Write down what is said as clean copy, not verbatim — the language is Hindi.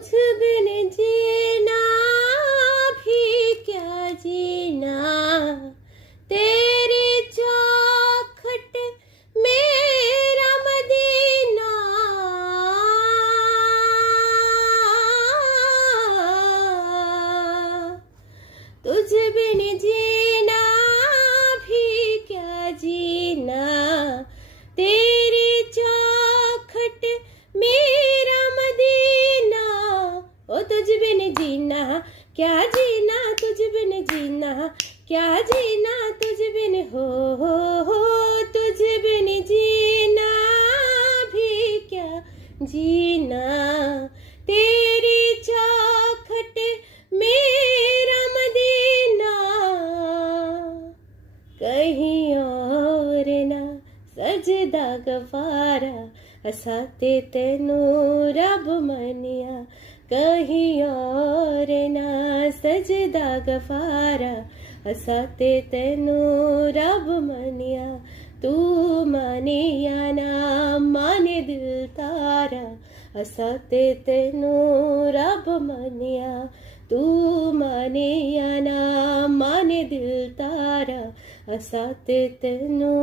तुझ बिन जीना भी क्या जीना, तेरी चौखट मेरा मदीना। तुझ बिन जीना भी क्या जीना, तेरी चौखट मेरा मदीना। ओ तुझ बिन जीना क्या जीना, तुझ बिन जीना क्या जीना, तुझ बिन हो तुझ बिन जीना भी क्या जीना, तेरी चौखट मेरा मदीना। कहीं और ना सजदा गवारा, असा ते तेनू रब मनिया। कहीं और ना सजदा गवारा, असा ते तेनू रब मनिया। तू माने या ना माने दिल तारा, असा ते तेनू रब मनिया। तू माने या ना माने दिल तारा, असा ते तेनू